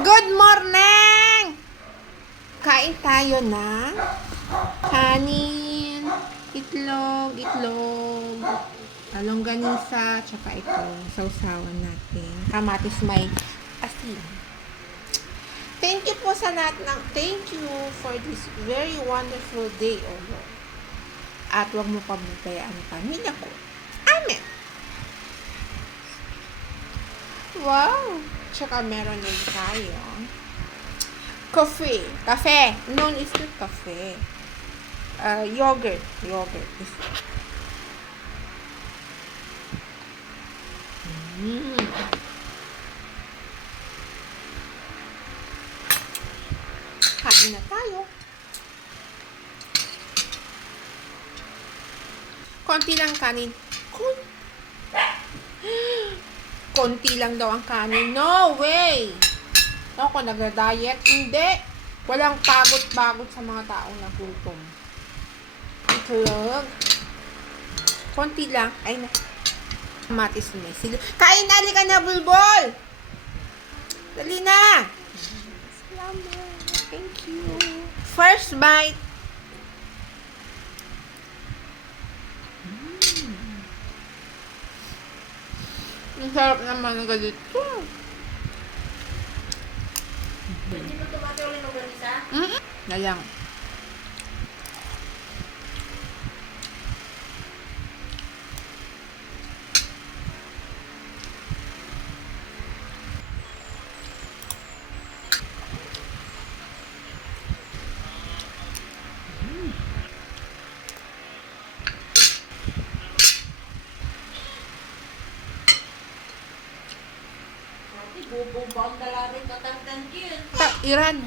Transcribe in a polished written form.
Good morning! Kain tayo ng kanin, itlog, longganisa, tsaka ito, sausawan natin. Kamatis may asin. Thank you po sa lahat ng, thank you for this very wonderful day, O Lord. At huwag mo pababayaan ang pamilya ko. Amen! Wow! Tsaka meron din tayo coffee. Cafe. No, it's not cafe. Yogurt. Mm. Kain na tayo. Konti lang kanin. Konti lang daw ang kanin. No way! Ako, nagda-diet. Hindi. Walang pagod-pagod sa mga taong nagutom. Itlog. Konti lang. Ay na. Matis na sila. Kain na! Halika na, bulbol! Dali na! Salamat. Thank you. First bite. Ang sarap naman ng ganito. Hindi mo tumatay ulit ng ganisa? Na lang. Bubong dala rin katangtan yun. Iran.